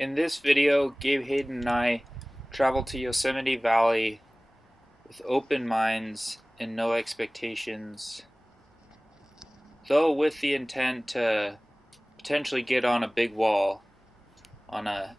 In this video, Gabe, Hayden, and I traveled to Yosemite Valley with open minds and no expectations, though with the intent to potentially get on a big wall on a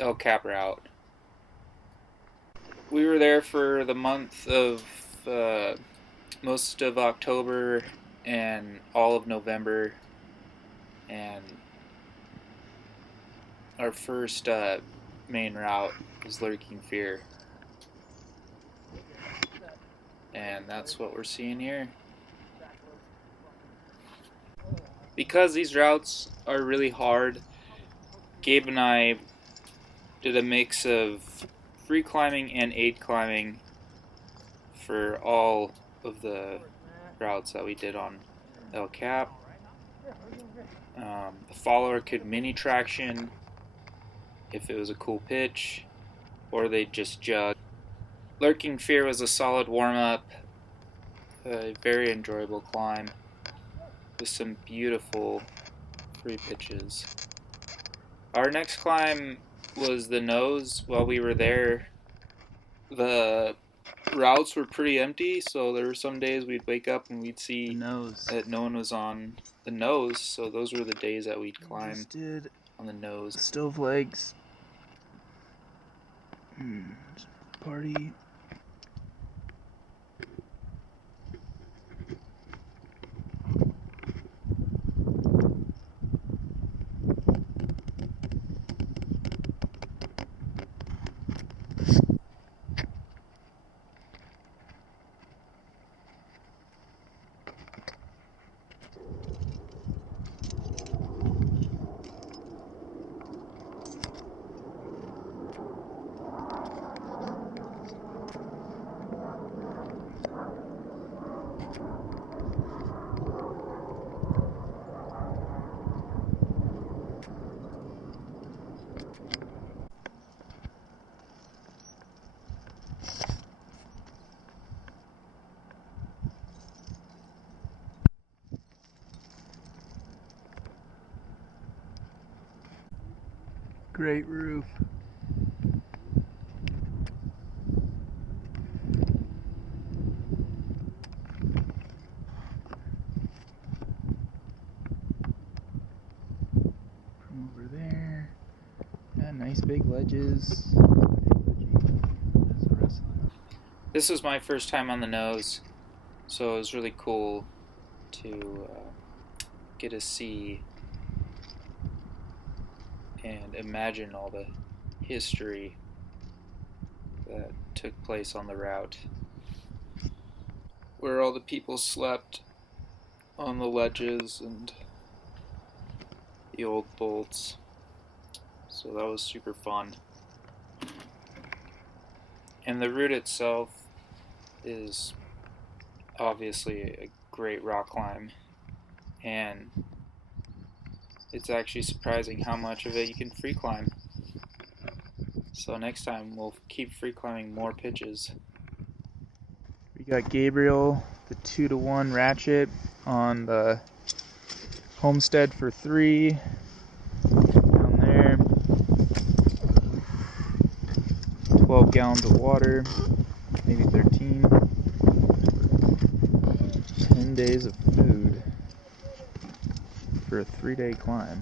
El Cap route. We were there for the month of most of October and all of November, and our first main route is Lurking Fear, and that's what we're seeing here. Because these routes are really hard, Gabe and I did a mix of free climbing and aid climbing for all of the routes that we did on El Cap. The follower could mini traction if it was a cool pitch, or they'd just jug. Lurking Fear was a solid warm-up, a very enjoyable climb with some beautiful free pitches. Our next climb was the nose. While we were there, the routes were pretty empty, so there were some days we'd wake up and we'd see that no one was on the nose, so those were the days that we'd climb on the nose. Stove legs. Party. Great roof. From over there. Yeah, nice big ledges. This was my first time on the nose, so it was really cool to get to see and imagine all the history that took place on the route, where all the people slept on the ledges and the old bolts. So that was super fun. And the route itself is obviously a great rock climb, and it's actually surprising how much of it you can free climb. So next time we'll keep free climbing more pitches. We got Gabriel, the 2-to-1 ratchet on the homestead for 3. Down there. 12 gallons of water, maybe 13. 10 days of food for a 3-day climb.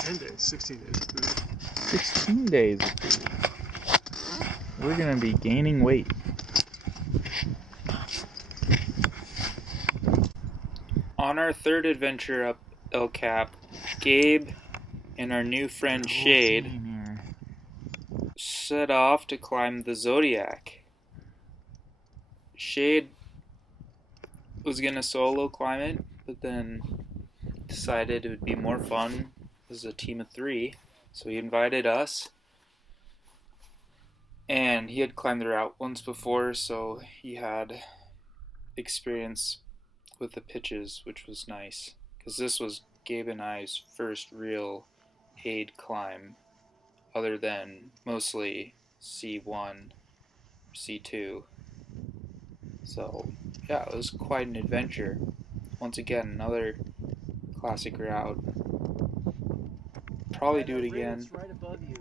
10 days, 16 days. 16 days of food. We're gonna be gaining weight. On our third adventure up El Cap, Gabe and our new friend Shade set off to climb the Zodiac. Shade was gonna solo climb it, but then decided it would be more fun as a team of 3, so he invited us. And he had climbed the route once before, so he had experience with the pitches, which was nice, because this was Gabe and I's first real aid climb, other than mostly C1, C2. So yeah, it was quite an adventure. Once again, another classic route. probably do it again. It's right above you.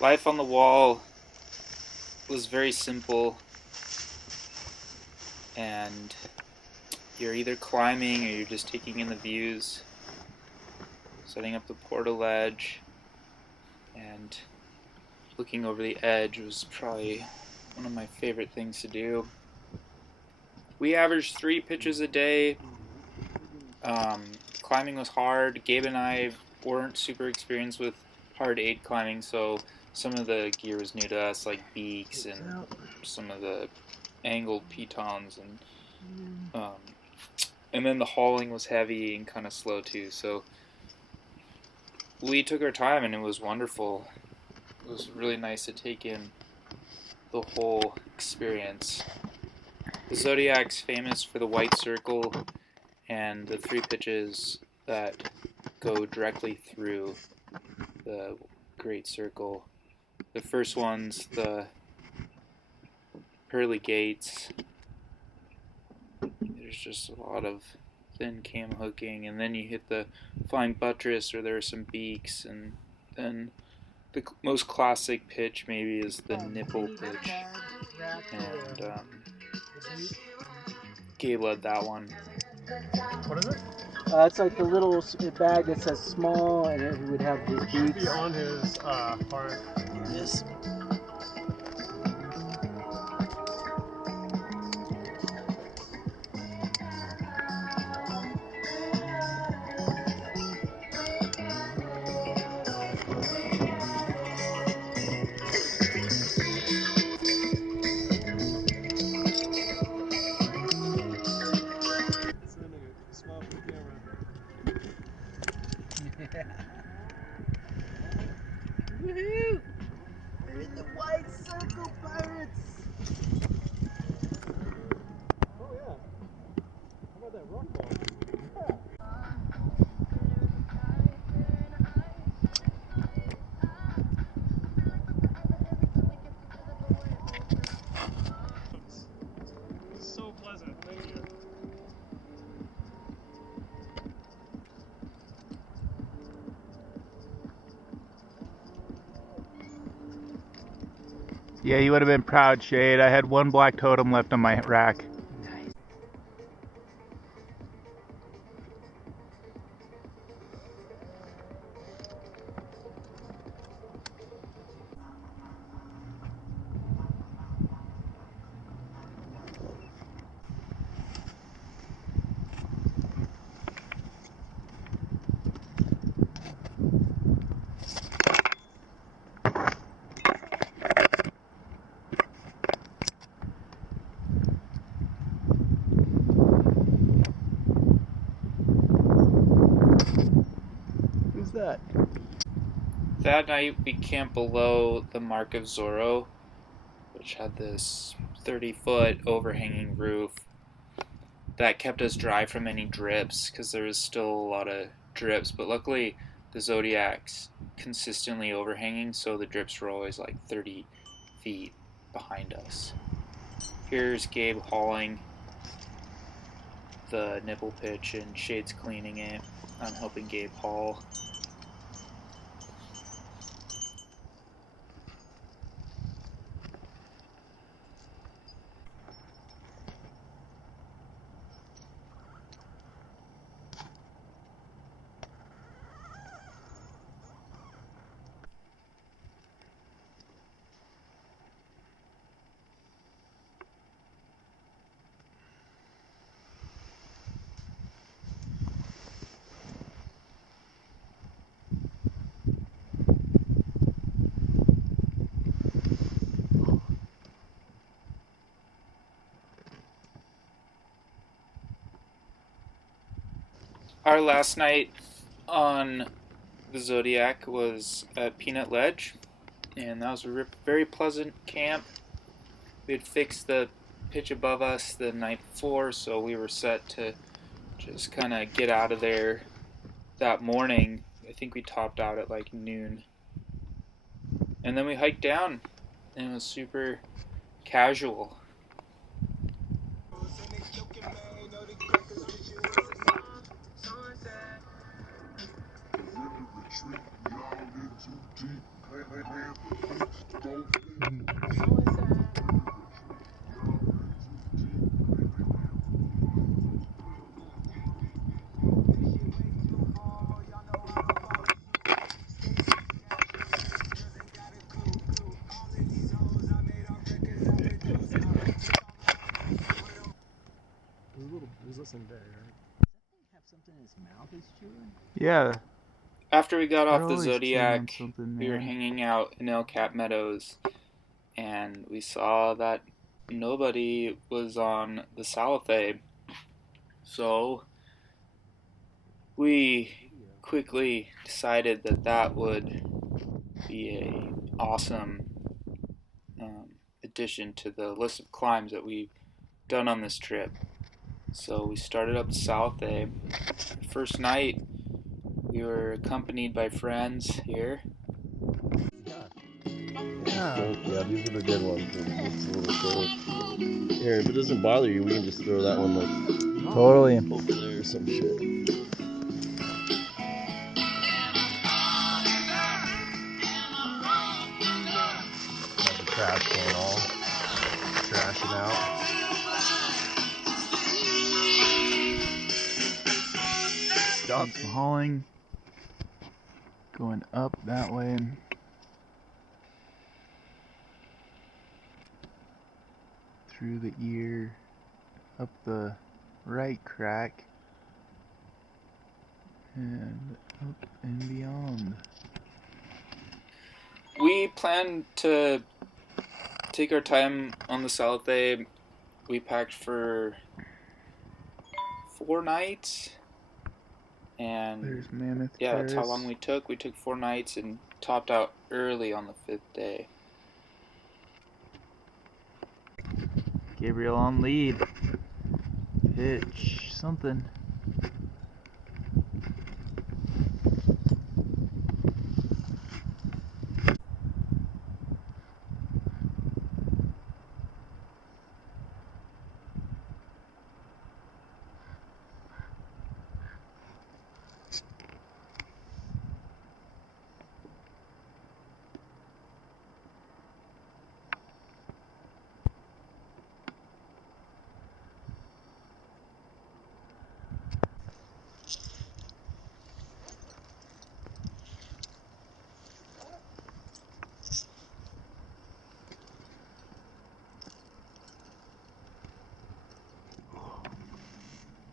Life on the wall was very simple, and you're either climbing or you're just taking in the views, setting up the portal ledge, and looking over the edge was probably one of my favorite things to do. We averaged 3 pitches a day. Climbing was hard. Gabe and I weren't super experienced with hard 8 climbing, so some of the gear was new to us, like beaks and some of the angled pitons, and then the hauling was heavy and kind of slow too. So we took our time, and it was wonderful. It was really nice to take in the whole experience. The Zodiac's famous for the white circle and the 3 pitches that go directly through the Great Circle. The first one's the pearly gates. There's just a lot of thin cam hooking, and then you hit the flying buttress where there are some beaks, and then the most classic pitch maybe is the nipple pitch, and Gabe led that one. What is it? It's like the little bag that says small, and it would have his Should be beaks. on his heart. This. Sending a smile for the camera. Woohoo! We're in the white circle, pirates! Oh yeah. How about that rock wall? So pleasant. Thank you. Yeah, you would have been proud, Shade. I had 1 black totem left on my rack. Who's that? That night we camped below the Mark of Zorro, which had this 30-foot overhanging roof that kept us dry from any drips, because there was still a lot of drips, but luckily the Zodiac's consistently overhanging, so the drips were always like 30 feet behind us. Here's Gabe hauling the nipple pitch, and Shade's cleaning it. I'm helping Gabe haul. Our last night on the Zodiac was at Peanut Ledge, and that was a very pleasant camp. We had fixed the pitch above us the night before, so we were set to just kind of get out of there that morning. I think we topped out at like noon. And then we hiked down, and it was super casual. There's this thing there, right? Have something in his mouth he's chewing? Yeah. After we got off the always chewing on Zodiac, something, we were man. hanging out in El Cap Meadows, and we saw that nobody was on the Salathe. So we quickly decided that that would be a awesome addition to the list of climbs that we've done on this trip. So we started up the Salathe. First night, we were accompanied by friends here. Yeah, these are the good ones. This little short. Here, if it doesn't bother you, we can just throw that one like Totally. over there or some shit. Got the trash can all trashing out. Stop some hauling. Going up that way. Through the ear. Up the right crack. And up and beyond. We planned to take our time on the Salathe. We packed for 4 nights. And there's Mammoth yeah, Terrace. that's how long we took. We took 4 nights and topped out early on the 5th day. Gabriel on lead. Pitch something.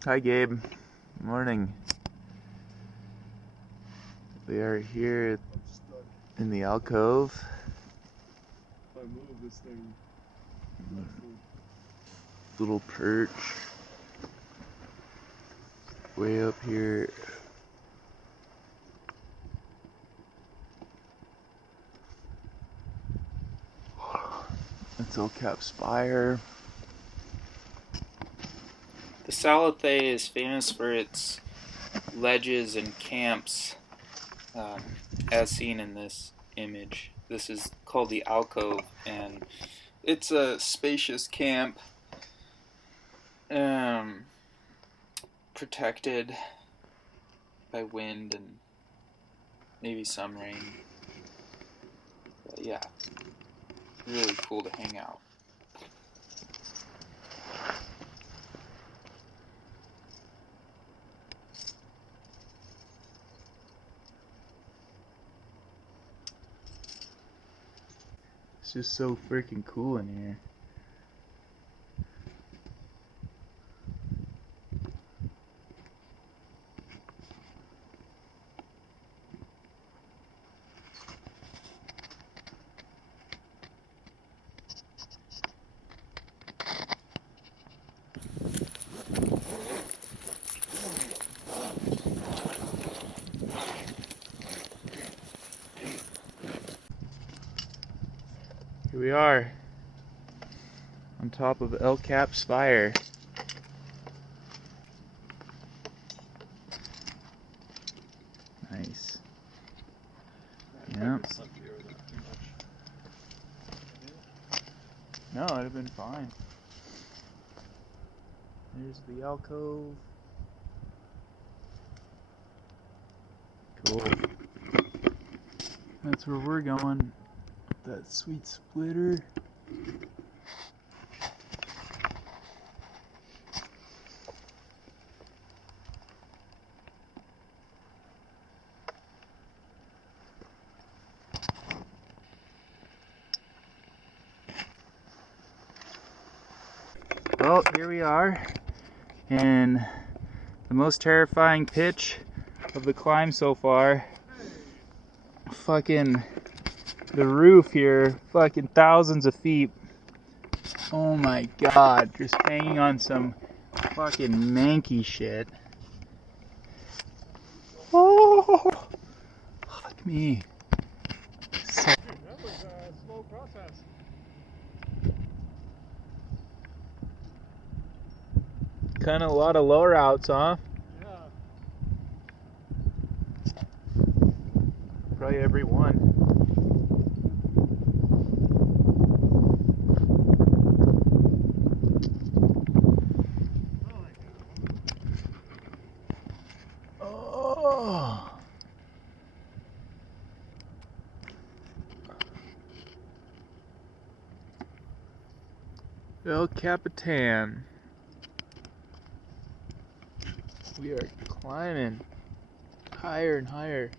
Hi Gabe, morning. We are here in the alcove. If I move this thing. Little perch. Way up here. That's El Cap Spire. The Salathe is famous for its ledges and camps, as seen in this image. This is called the alcove, and it's a spacious camp, protected by wind and maybe some rain. But yeah, really cool to hang out. It's just so freaking cool in here. we are on top of El Cap Spire. Nice. Yep. No, it'd have been fine. There's the alcove. Cool. That's where we're going. That sweet splitter. Well, here we are in the most terrifying pitch of the climb so far. Fucking the roof here, fucking thousands of feet. Oh my god, just hanging on some fucking manky shit. Oh, fuck me. So That was a slow process. kind of a lot of low routes, huh? Yeah. Probably every one. Oh. El Capitan. We are climbing higher and higher.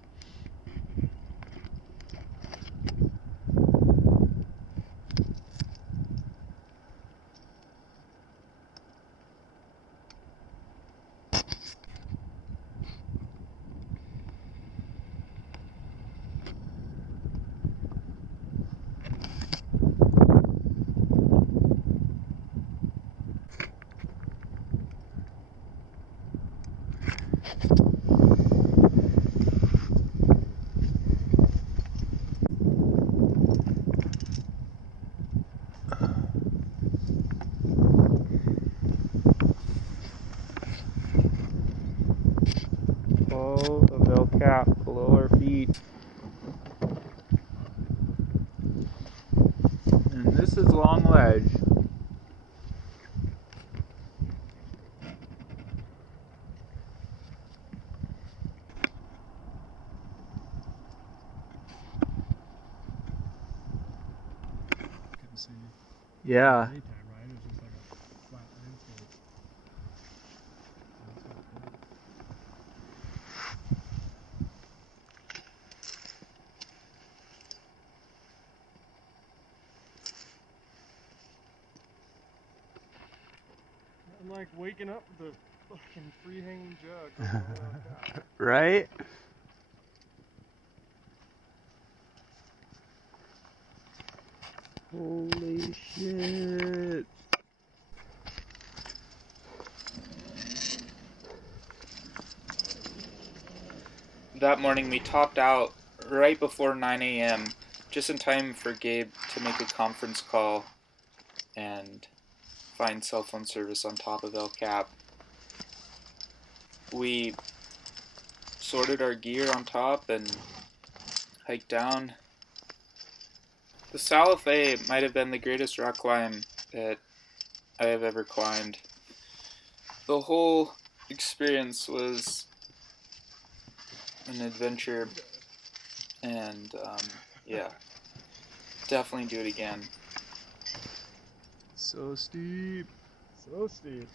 Fall of El Cap below our feet. And this is Long Ledge. Couldn't see Yeah. daytime, right? It was just like a flat landscape. That's what it was. I'm like waking up with a fucking free hanging jug. Oh my God. Right? Holy shit. That morning we topped out right before 9 a.m., just in time for Gabe to make a conference call and find cell phone service on top of El Cap. We sorted our gear on top and hiked down. The Salathe might have been the greatest rock climb that I have ever climbed. The whole experience was an adventure, and yeah, definitely do it again. So steep. So steep.